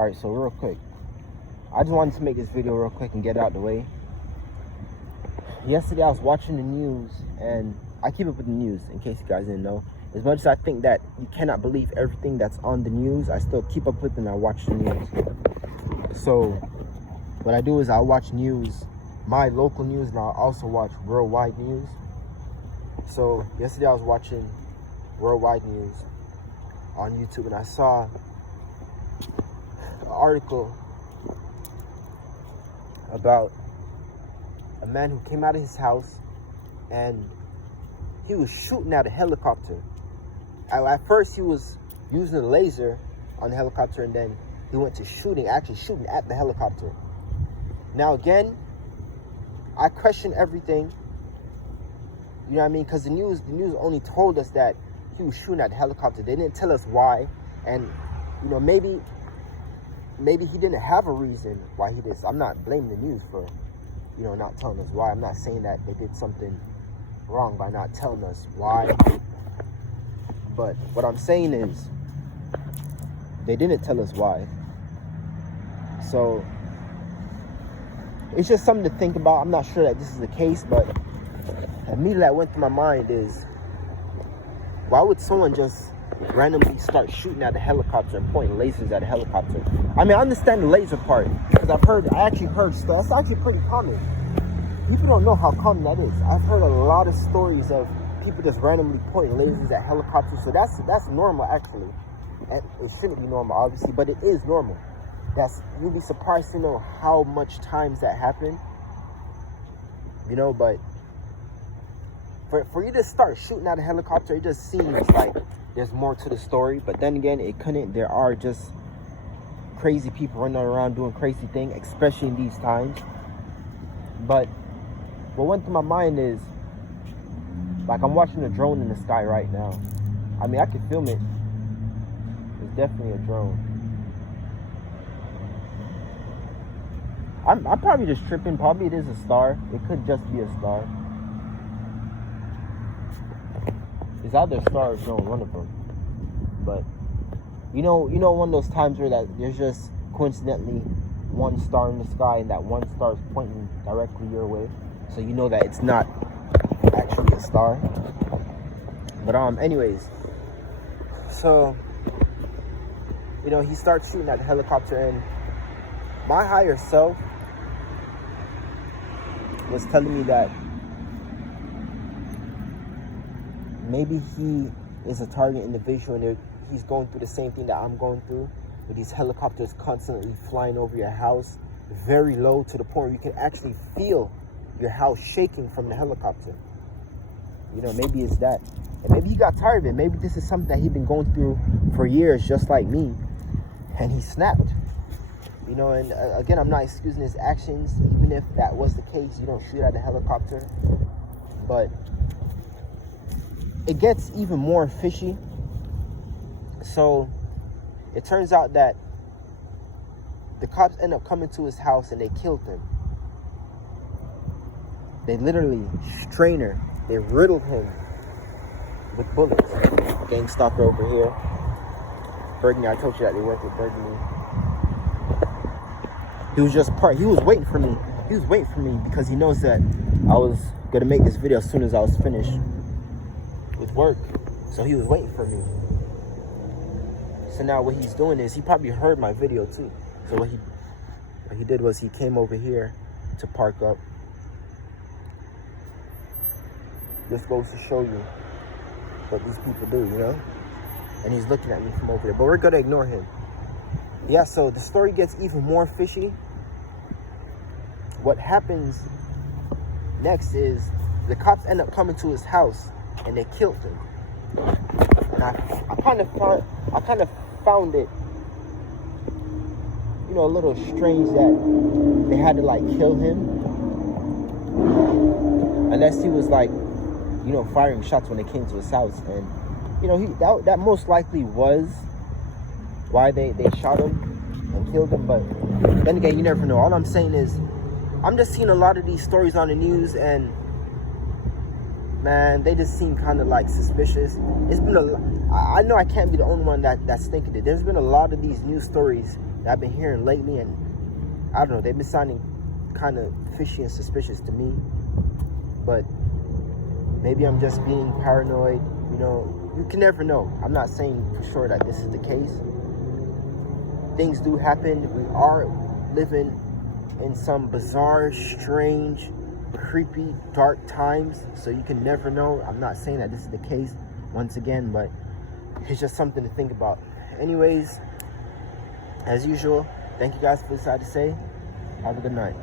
Alright, so real quick, I just wanted to make this video real quick and get it out the way. Yesterday I was watching the news, and I keep up with the news in case you guys didn't know. As much as I think that you cannot believe everything that's on the news, I still keep up with it and I watch the news. So what I do is I watch news, my local news, and I also watch worldwide news. So yesterday I was watching worldwide news on YouTube, and I saw an article about a man who came out of his house and he was shooting at a helicopter. At first he was using a laser on the helicopter, and then he went to actually shooting at the helicopter. Now again, I question everything, you know what I mean? Because the news only told us that he was shooting at the helicopter. They didn't tell us why. And you know, maybe he didn't have a reason why he did this. I'm not blaming the news for, you know, not telling us why. I'm not saying that they did something wrong by not telling us why. But what I'm saying is, they didn't tell us why. So it's just something to think about. I'm not sure that this is the case, but immediately that went through my mind is, why would someone just randomly start shooting at the helicopter and pointing lasers at a helicopter? I mean, I understand the laser part, because I actually heard stuff. That's actually pretty common. People don't know how common that is. I've heard a lot of stories of people just randomly pointing lasers at helicopters. So that's normal, actually. And it shouldn't be normal, obviously, but it is normal. You'll be surprised to know how much times that happen. You know, but for you to start shooting at a helicopter, it just seems like there's more to the story. But then again, it couldn't. There are just crazy people running around doing crazy things, especially in these times. But what went through my mind is, like, I'm watching a drone in the sky right now. I mean, I could film it. It's definitely a drone. I'm probably just tripping. Probably it is a star. It could just be a star. It's either a star or a drone, one of them. But you know, one of those times where that there's just coincidentally one star in the sky, and that one star is pointing directly your way, so you know that it's not actually a star. But anyways, so you know, he starts shooting at the helicopter, and my higher self was telling me that maybe he is a target individual, and he's going through the same thing that I'm going through, with these helicopters constantly flying over your house, very low, to the point where you can actually feel your house shaking from the helicopter. You know, maybe it's that. And maybe he got tired of it. Maybe this is something that he's been going through for years, just like me, and he snapped. You know, and again, I'm not excusing his actions. Even if that was the case, you don't shoot at a helicopter. But it gets even more fishy. So it turns out that the cops end up coming to his house and they killed him. They literally they riddled him with bullets. Gang stalker over here. Burgundy, I told you that they worked with Burgundy. He was waiting for me. He was waiting for me because he knows that I was gonna make this video as soon as I was finished with work. So he was waiting for me. So now what he's doing is, he probably heard my video too. So what he did was he came over here to park up. This goes to show you what these people do, you know? And he's looking at me from over there, but we're gonna ignore him. Yeah, so the story gets even more fishy. What happens next is the cops end up coming to his house and they killed him. And I kind of found it, you know, a little strange that they had to like kill him, unless he was like, you know, firing shots when they came to his house. And you know, that most likely was why they shot him and killed him. But then again, you never know. All I'm saying is, I'm just seeing a lot of these stories on the news, and man, they just seem kind of like suspicious. It's been I know I can't be the only one that's thinking it. There's been a lot of these news stories that I've been hearing lately, and I don't know, they've been sounding kind of fishy and suspicious to me. But maybe I'm just being paranoid. You know, you can never know. I'm not saying for sure that this is the case. Things do happen. We are living in some bizarre, strange, creepy, dark times, so you can never know. I'm not saying that this is the case once again, but it's just something to think about. Anyways, as usual, thank you guys for deciding to say. Have a good night.